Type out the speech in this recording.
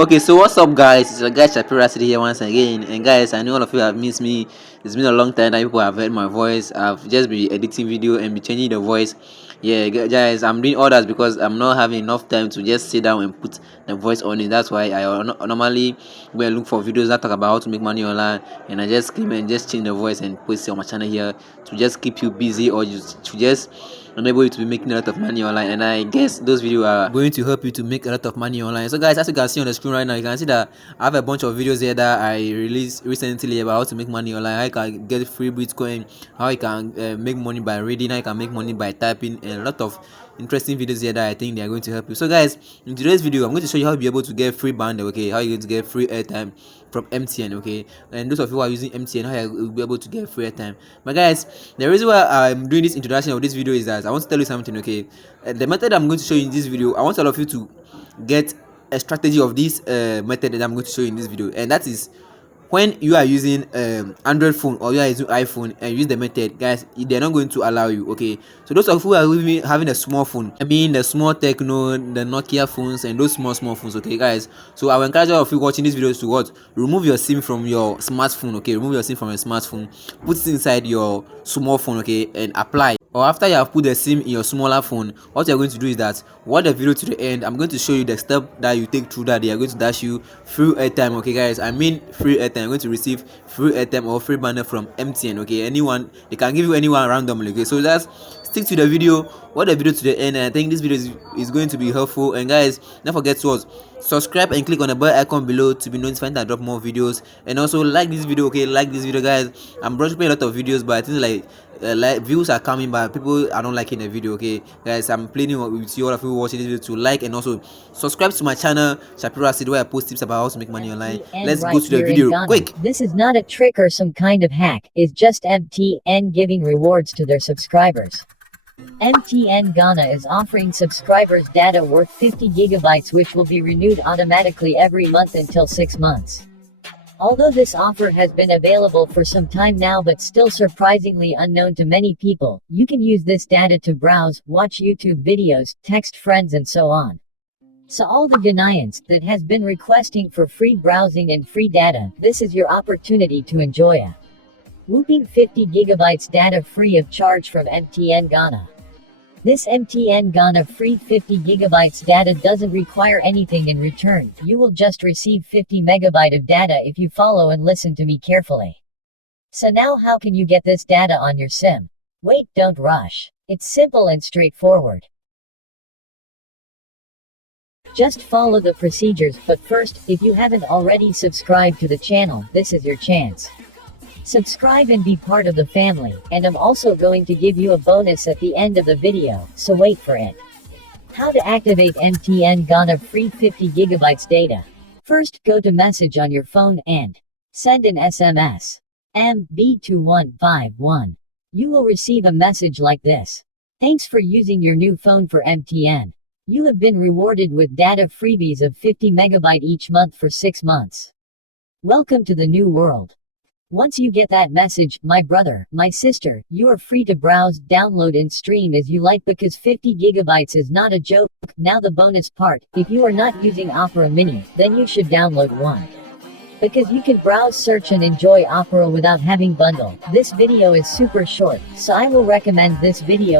Okay, so what's up, guys? It's your guy Shapira City here once again. And guys, I know all of you have missed me. It's been a long time that people have heard my voice. I've just been editing video and be changing the voice. Yeah, guys, I'm doing all that because I'm not having enough time to just sit down and put the voice on it. That's why I normally go and look for videos that talk about how to make money online, and I just came and just change the voice and post it on my channel here to just keep you busy or just to just enable you to be making a lot of money online. And I guess those videos are going to help you to make a lot of money online. So guys, as you can see on the screen right now, you can see that I have a bunch of videos here that I released recently about how to make money online, how you can get free Bitcoin, how you can make money by reading, how you can make money by typing, and a lot of interesting videos here that I think they are going to help you. So guys, in today's video I'm going to show you how to be able to get free bundle, okay, how you're going to get free airtime from MTN, okay, and those of you who are using MTN, how you'll be able to get free airtime. But guys, the reason why I'm doing this introduction of this video is that I want to tell you something, okay. The method I'm going to show you in this video, I want all of you to get a strategy of this method that I'm going to show you in this video, and that is when you are using Android phone or you are using iPhone and use the method, guys, they're not going to allow you, okay. So those of you who are having a small phone, I mean the small Techno, the Nokia phones, and those small phones, okay guys, so I will encourage all of you watching this video to what, remove your SIM from your smartphone, okay, remove your SIM from your smartphone, put it inside your small phone, okay, and apply. Or after you have put the SIM in your smaller phone, what you're going to do is that watch the video to the end. I'm going to show you the step that you take through that they are going to dash you free airtime, okay guys. I mean free airtime. You're going to receive free airtime or free bundle from MTN, okay. Anyone, they can give you anyone randomly, okay. So just stick to the video, watch the video to the end, and I think this video is going to be helpful. And guys, don't forget to subscribe and click on the bell icon below to be notified that I drop more videos. And also like this video, okay, like this video guys. I'm dropping a lot of videos, but I think like views are coming, but people are not liking the video, okay guys. I'm pleading with you, all of you watching this video, to like and also subscribe to my channel Shapira City, where I post tips about how to make money online. Let's go to the video quick. This is not a trick or some kind of hack, it's just MTN giving rewards to their subscribers. MTN Ghana is offering subscribers data worth 50 gigabytes which will be renewed automatically every month until 6 months. Although this offer has been available for some time now but still surprisingly unknown to many people, you can use this data to browse, watch YouTube videos, text friends and so on. So all the Ghanaians that has been requesting for free browsing and free data, this is your opportunity to enjoy a whooping 50 gigabytes data free of charge from MTN Ghana. This MTN Ghana free 50 gigabytes data doesn't require anything in return. You will just receive 50 megabyte of data if you follow and listen to me carefully. So now how can you get this data on your SIM? Wait, don't rush. It's simple and straightforward. Just follow the procedures, but first, if you haven't already subscribed to the channel, this is your chance. Subscribe and be part of the family, and I'm also going to give you a bonus at the end of the video, so wait for it. How to activate MTN Ghana free 50 gigabytes data. First, go to message on your phone and send an SMS. MB2151. You will receive a message like this. Thanks for using your new phone for MTN. You have been rewarded with data freebies of 50 megabyte each month for 6 months. Welcome to the new world. Once you get that message, my brother, my sister, you are free to browse, download and stream as you like because 50 gigabytes is not a joke. Now the bonus part, if you are not using Opera Mini, then you should download one. Because you can browse, search and enjoy Opera without having bundle. This video is super short, so I will recommend this video.